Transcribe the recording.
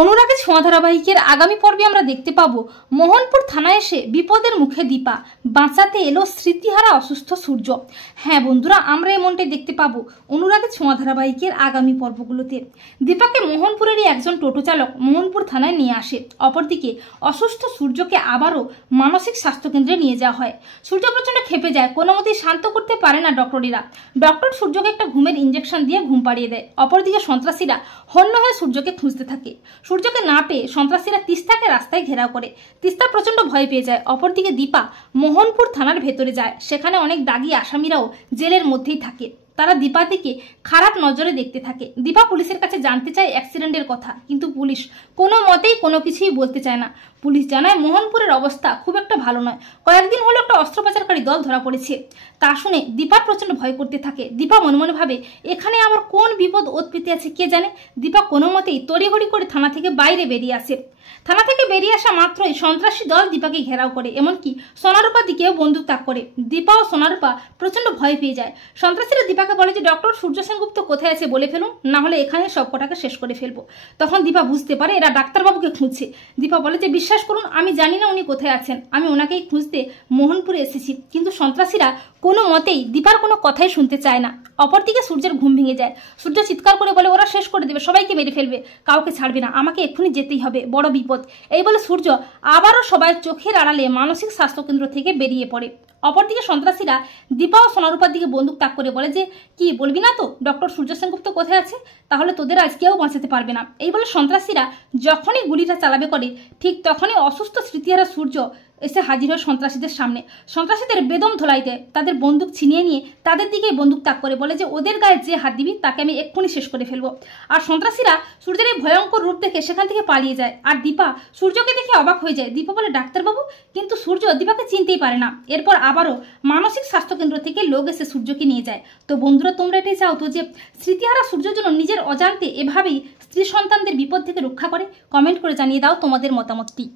অনুরাগের ছোঁয়া ধারাবাহিকের আগামী পর্বে আমরা দেখতে পাবো মোহনপুর থানায় এসে বিপদের মুখে দীপা বাঁচাতে এলো স্মৃতিহারা অসুস্থ সূর্য। হ্যাঁ বন্ধুরা, আমরা এমনটাই দেখতে পাবো অনুরাগের ছোঁয়া ধারাবাহিকের আগামী পর্বগুলোতে। দীপাকে মোহনপুরেরই একজন টোটো চালক মোহনপুর থানায় নিয়ে আসে। অপরদিকে অসুস্থ সূর্যকে আবারও মানসিক স্বাস্থ্যকেন্দ্রে নিয়ে যাওয়া হয়। সূর্য প্রচন্ড খেপে যায়, কোনো মতেই শান্ত করতে পারে না ডক্টরেরা। ডক্টর সূর্যকে একটা ঘুমের ইঞ্জেকশন দিয়ে ঘুম পাড়িয়ে দেয়। অপরদিকে সন্ত্রাসীরা হন্য হয়ে সূর্যকে খুঁজতে থাকে। সূর্যকে না পেয়ে সন্ত্রাসীরা তিস্তাকে রাস্তায় ঘেরাও করে। তিস্তা প্রচন্ড ভয় পেয়ে যায়। অপরদিকে দীপা মোহনপুর থানার ভেতরে যায়। সেখানে অনেক দাগী আসামিরাও জেলের মধ্যেই থাকে। তারা দীপার দিকে খারাপ নজরে দেখতে থাকে। দীপা পুলিশের কাছে জানতে চায় অ্যাক্সিডেন্টের কথা, কিন্তু পুলিশ কোনো মতেই কোনো কিছুই বলতে চায় না। পুলিশ জানায় মোহনপুরের অবস্থা খুব একটা ভালো নয়, কয়েকদিন হলো একটা অস্ত্র পাচারকারী দল ধরা পড়েছে। তা শুনে দীপা প্রচন্ড ভয় করতে থাকে। দীপা মনে মনে ভাবে এখানে আবার কোন বিপদ ওত পেতে আছে কে জানে। দীপা কোনো মতেই তড়িঘড়ি করে থানা থেকে বাইরে বেরিয়ে আসে। থানা থেকে বেরিয়ে আসা মাত্রই সন্ত্রাসী দল দীপাকে ঘেরাও করে, এমনকি সোনারূপা দিকেও বন্দুক তাক করে। দীপা ও সোনারূপা প্রচন্ড ভয় পেয়ে যায়। সন্ত্রাসীরা দীপাকে বলে যে ডক্টর সূর্য সেনগুপ্ত কোথায় আছে বলে ফেলুন, না হলে এখানে সব কটাকে শেষ করে ফেলবো। তখন দীপা বুঝতে পারে এরা ডাক্তারবাবুকে খুঁজছে। দীপা বলে যে বিশ্বাস করুন, আমি জানি না উনি কোথায় আছেন, আমি ওনাকেই খুঁজতে মোহনপুরে এসেছি। কিন্তু সন্ত্রাসীরা কোনো মতেই দীপার কোনো কথাই শুনতে চায় না। অপরদিকে সূর্যের ঘুম ভেঙে যায়। সূর্য চিৎকার করে বলে ওরা শেষ করে দেবে, সবাইকে মেরে ফেলবে, কাউকে ছাড়বে না, আমাকে এক্ষুনি যেতেই হবে, বড় বিপদ। এই বলে সূর্য আবারও সবাই চোখের আড়ালে মানসিক স্বাস্থ্যকেন্দ্র থেকে বেরিয়ে পড়ে। অপরদিকে সন্ত্রাসীরা দীপা ও সোনারূপার দিকে বন্দুক তাক করে বলে যে কি বলবি না তো ডক্টর সূর্য সেনগুপ্ত কোথায় আছে, তাহলে তোদের আজ কেউ বাঁচাতে পারবে না। এই বলে সন্ত্রাসীরা যখনই গুলিটা চালাবে করে ঠিক তখনই অসুস্থ স্মৃতিহারা সূর্য এসে হাজির হয় সন্ত্রাসীদের সামনে। সন্ত্রাসীদের বেদম ধোলাই দেয়, তাদের বন্দুক ছিনিয়ে নিয়ে তাদের দিকেই বন্দুক তাক করে বলে যে ওদের গায়ে যে হাত দিবি তাকে আমি এক্ষুনি শেষ করে ফেলবো। আর সন্ত্রাসীরা সূর্যের এই ভয়ঙ্কর রূপ দেখে সেখান থেকে পালিয়ে যায়। আর দীপা সূর্যকে দেখে অবাক হয়ে যায়। দীপা বলে ডাক্তারবাবু, কিন্তু সূর্য দীপাকে চিনতেই পারে না। এরপর আবারও মানসিক স্বাস্থ্যকেন্দ্র থেকে লোক এসে সূর্যকে নিয়ে যায়। তো বন্ধুরা, তোমরা এটাই চাও তো যে স্মৃতিহারা সূর্য যেন নিজের অজান্তে এভাবেই স্ত্রী সন্তানদের বিপদ থেকে রক্ষা করে? কমেন্ট করে জানিয়ে দাও তোমাদের মতামতটি।